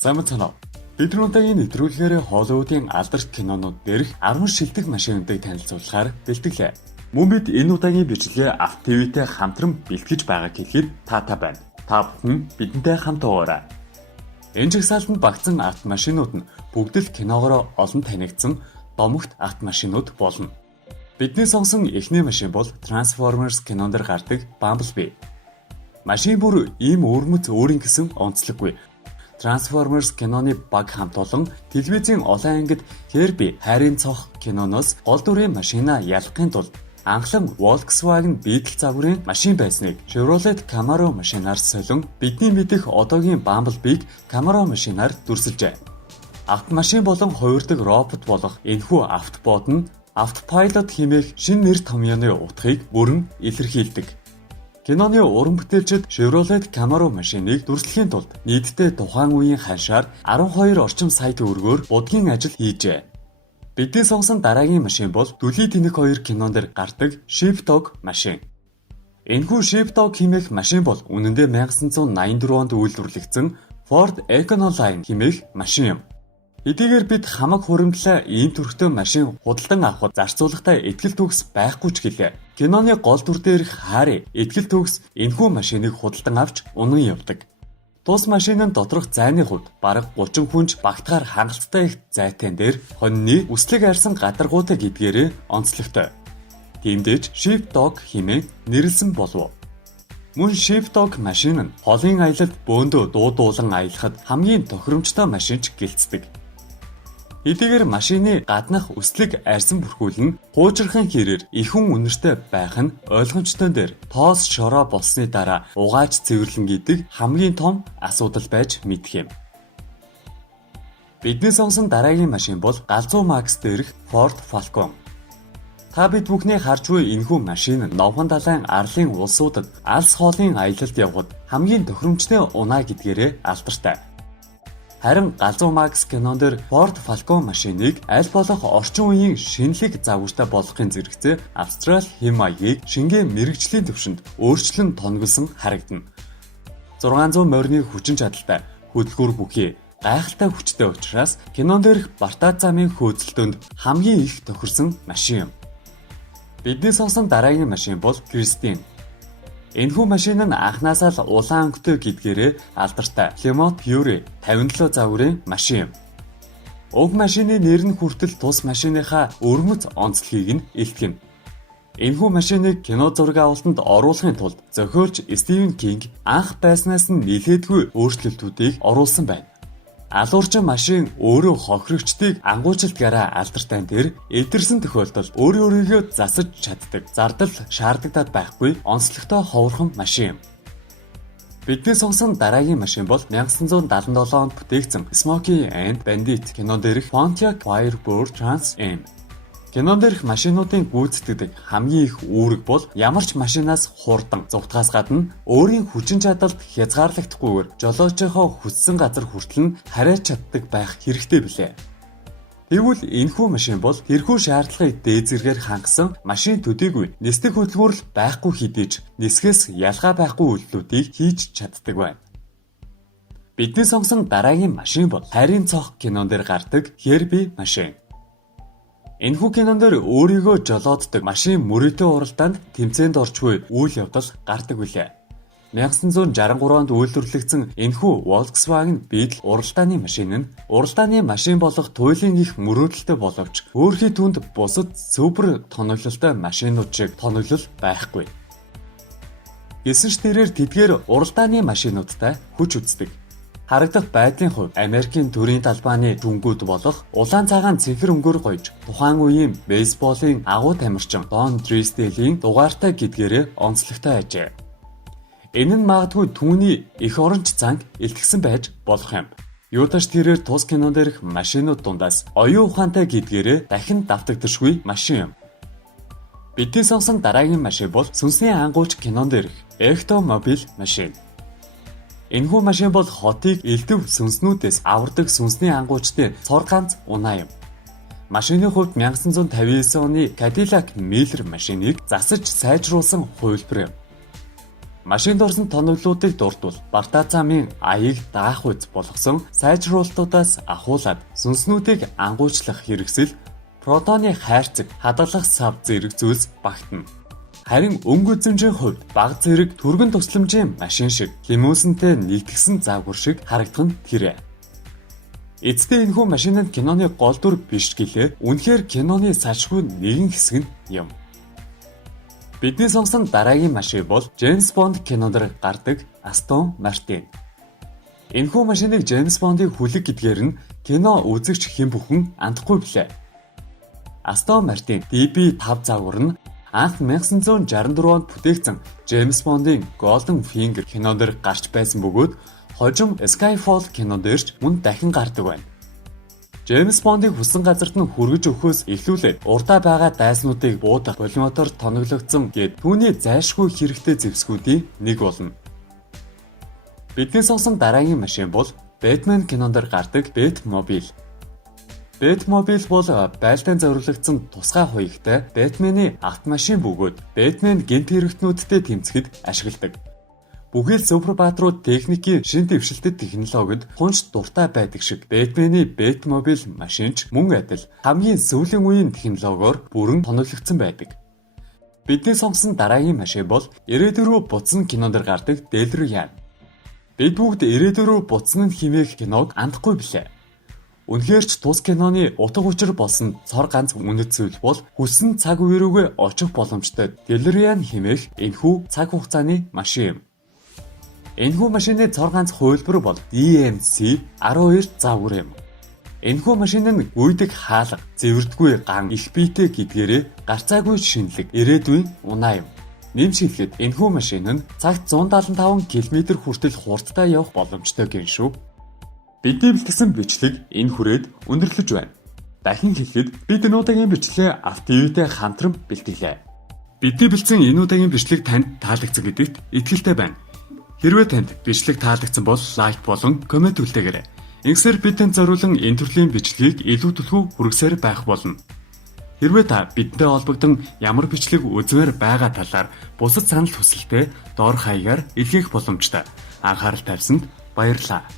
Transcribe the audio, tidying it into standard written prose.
Сайн байна уу? Бид өнөөдрийн нэвтрүүлгээр Холливуудын алдарт кинонууд дээрх 10 шилдэг машинуудыг танилцуулахаар бэлтгэлээ. Мөн бид энэ удаагийн бичлэгээ Авто ТV-тэй хамтран бэлтгэж байгааг хэлэхэд таатай байна. Та бүхэн бидэнтэй хамт байгаарай. Энэ жагсаалтанд багтсан автомашинууд нь бүгд л киногоор олон танигдсан домогт автомашинууд болно. Бидний сонсон эхний машин бол Transformers кинонд гардаг Bumblebee. Машин бүр ийм өөрмөц өөрийн гэсэн онцлоггүй. Transformers киноны баг хамт олон телевизийн олон ангид Herbie хайрын цох киноноос гол дүрийн машинаа ялахын тулд анхлан Volkswagen Beetle загварын машин байсныг Chevrolet Camaro машинаар солон бидний мэдих одоогийн Bumblebee-г Camaro машинаар дүрсэлжээ. Автомашин болон хувирдаг робот болох энэхүү автобот нь Autopilot хэмээх шинэ нэр томьёоны утгыг бүрэн илэрхийлдэг. Киноны уран бүтээлчид Chevrolet Camaro машиныг дүрслэхийн тулд нийтдээ тухайн үеийн ханшаар 12 орчим сая төгрөгөөр будгийн ажил хийжээ. Бидний сонсон дараагийн машин бол Дүлий тэнэг 2 кинонд гардаг Sheepdog машин. Энэхүү Sheepdog хэмээх машин бол үнэндээ 1984 онд үйлдвэрлэгдсэн Ford Econoline хэмээх машин юм. Эдгээр бид хамаг хуримтлаа ийм төрхтэй машин худалдан авахд зарцуулгатай ихтгэл төгс байхгүй ч гэлээ. Киноны гол дүр дээрх Harry ихтгэл төгс энэхүү машиныг худалдан авч унан явдаг. Тус машинын доторх зайны хувьд бараг 30 хүнч багтахаар хангалттай их зайтан дээр хоньны үслэг арьсан гадаргуутай гэдгээрээ онцлогтой. Тиймдээч Sheepdog хэмээн нэрлсэн болов. Мөн Sheepdog машин нь холын аялалд бөөндөө дуудуулан аялахад хамгийн тохиромжтой машинч гэлцдэг. Эдгээр машины гаднах үслэг арьсан бүрхүүл нь хуучрахын хэрээр ихэнх үнэртэй байх нь ойлгомжтой дээр тоос шороо болсны дараа угааж цэвэрлэн гэдэг хамгийн том асуудал байж мэдэх юм. Бидний сонсон дараагийн машин бол галзуу Max дээрх Ford Falcon. Та бид бүхний харж буй энэхүү машин новхон далайн арлын улсуудад алс хоолын аялалд явхад хамгийн тохиромжтой унаа гэдгээрээ алдартай. Харин галзуу Max кинонд Ford Falcon машиныг аль болох орчин үеийн шинэлэг загвартай болгохын зэрэгцээ Австрали хэм маягийг шингэн мэрэгжлийн төвшөнд өөрчлөн тоногсон харагдана. 600 морины хүчин чадалтай хөдөлгүүр бүхий гайхалтай хүчтэй учраас кинон дээрх Бартаа замын хөөцөлтөнд хамгийн их тохирсон машин юм. Бидний сонсон дараагийн машин бол Christine. Энэхүү машин нь анхнаасаа л улаан өнгөтэй гэдгээрээ алдартай Plymouth Fury 57 загварын машин юм. Уг машины нэр нь хүртэл тус машиныхаа өрмөц онцлогийг нь илтгэнэ. Энэхүү машиныг кино зураг авалтанд оруулахын тулд зохиолч Стивен Кинг анх байснаас нь нэлээдгүй өөрчлөлтүүдийг оруулсан байна. Алуурчин машин өөрөө хохирогчдыг ангуучилт гараа алдартай дээр эдэрсэн тохиолдолд өөрийгөө засаж чаддаг, зардал шаардагдаад байхгүй онцлогтой ховорхон машин юм. Бидний сонсон дараагийн машин бол 1977 онд бүтээгдсэн Smokey and Bandit кинон дээрх Pontiac Firebird Trans Am. Кинон дээрх машинуудын гүйцэтгэдэг хамгийн их үүрэг бол ямар ч машинаас хурдан зугтахаас гадна өөрийн хүчин чадалд хязгаарлагдахгүйгээр жолоочийнхоо хүссэн газар хүртэл нь харьяаж чаддаг байх хэрэгтэй билээ. Тэгвэл энэхүү машин бол тэрхүү шаардлагыг дээзэргээр хангасан машин төдийгүй нисдэг хөдөлгүүрл байхгүй хэдийч нисгээс ялгаа байхгүй үйлдэлүүдийг хийж чаддаг байна. Бидний сонгосон дараагийн машин бол хайрын цох кинон дээр гардаг Herbie машин. Энэхүү кинон дээр өөрийгөө жолооддаг машин мөрөөдөө уралдаанд тэмцээнд орчгүй үйл явдал гардаг билээ. 1963 онд үйлдвэрлэгдсэн энэхүү Volkswagen Beetle уралдааны машин нь уралдааны машин болох туйлын их мөрөөдөлтэй боловч өөрхий түнд бусад супер тоноглолтой машинууд шиг тоноглол байхгүй. Гэсэн ч тэрээр тэдгээр уралдааны машинуудтай хүч үздэг. Харагдах байдлын хувьд Америкийн төрийн талбайны дүнгууд болох улаан цагаан цэнхэр өнгөөр гойж тухайн үеийн бейсболын агуу тамирчин Don Drysdale-ийн дугаартай гэдгээрээ онцлогтой ажээ. Энэ нь магадгүй түүний их оронч занг илтгэсэн байж болох юм. Юуташ тэрээр тус кинон дээрх машинууд дундаас оюун ухаантай гэдгээрээ дахин давтагдчихгүй машин юм. Бидний сонсон дараагийн машин бол сүнсний ангуульч кинон дээрх Ectomobile машин. Энэхүү машин бол хотыг элдв сүнснүүдээс авардаг сүнсний ангуучдын цор ганц унаа юм. Машины хувьд 1959 оны Cadillac Miller машиныг засаж сайжруулсан хувилбар юм. Машинд орсон тоноглолуудыг дурдвал Бартазамын аяыг даах үз болгосон сайжруулалтуудаас ахуулаад сүнснүүдийг ангуучлах хэрэгсэл протоны хайрцаг хадгалах сав зэрэг зүйлс багтана. Харин өнгө үзэмжийн хувьд бага зэрэг түргэн тусламжийн машин шиг лимузинтэй нэгтгэсэн загвар шиг харагдах нь тэрэ. Эцдээ энэхүү машин нь киноны гол дүр биш гэлээ үнэхээр киноны салшгүй нэгэн хэсэг нь юм. Бидний сонгосон дараагийн машин бол Джеймс Бонд кинонд гардаг Астон Мартин. Энэхүү машиныг Джеймс Бондыг хүлэг гэдгээр нь кино үзэгч хэн бүхэн андахгүй билээ. Астон Мартин DB5 загвар нь анх 1964 онд бүтээгдсэн Джеймс Бондын Golden Finger кинонд гарч байсан бөгөөд хожим Skyfall кинонд ирж мөн дахин гардаг байна. Джеймс Бондыг хүссэн газарт нь хүргэж өгөхөөс эхлүүлээд урдаа байгаа дайснуудыг буудах полимотор тоноглогдсон гэд түүний зайлшгүй хэрэгтэй зэвсгүүдийн нэг болно. Бидний сонсон дараагийн машин бол Batman кинонд гардаг Batmobile. Batmobile бол байлдаанд зориулагдсан тусгай хуягтай Batman-ы автомашин бөгөөд Batman гэмт хэрэгтнүүдтэй тэмцэхэд ашигладаг. Бүхэл супербаатрууд техникийн шин дэвшилтэд технологид хунш дуртай байдаг шиг Batman-ы Batmobile машинч мөн адил хамгийн сүүлийн үеийн технологиор бүрэн тоноглогдсон байдаг. Бидний сонгосон дараагийн машин бол ирээдүйн буцсан кинонд гардаг DeLorean. Бид бүгд ирээдүйн буцсан хэмээх киног андахгүй билээ. Үнэхээр ч тус киноны утга учир болсон цор ганц үнэт зүйл бол хүссэн цаг үе рүүгээ очих боломжтой DeLorean хэмээх энэхүү цаг хугацааны машин юм. Энэхүү машины цор ганц хувилбар бол DMC 12 загвар юм. Энэхүү машин нь гүйдэг хаалга, зэвэрдгүй ган их биетэй гэдгээрээ гарцаагүй шинэлэг ирээдүйн унаа юм. Нэмж хэлэхэд энэхүү машин нь цагт 175 км хүртэл хурдтай явах боломжтой гэн шүү. Бидний бэлтгэсэн бичлэг энэ хүрээд өндөрлөж байна. Дахин хэлэхэд бид энэ удаагийн бичлэгээ автоивтэй хамтран бэлтгэлээ. Бидний бэлдсэн энэ удаагийн бичлэг танд таалагдсан гэдэгт итгэлтэй байна. Хэрвээ танд бичлэг таалагдсан бол лайк болон коммент үлдээгээрэй. Ингэсээр бид танд зориулсан энэ төрлийн бичлэгийг илүү түлхүү хүргэсээр байх болно. Хэрвээ та бидэнтэй холбогдсон ямар бичлэг үзмээр байгаа талаар бусад санал хүсэлтээ доор хаягаар илгээх боломжтой. Анхаарал тавьсанд баярлалаа.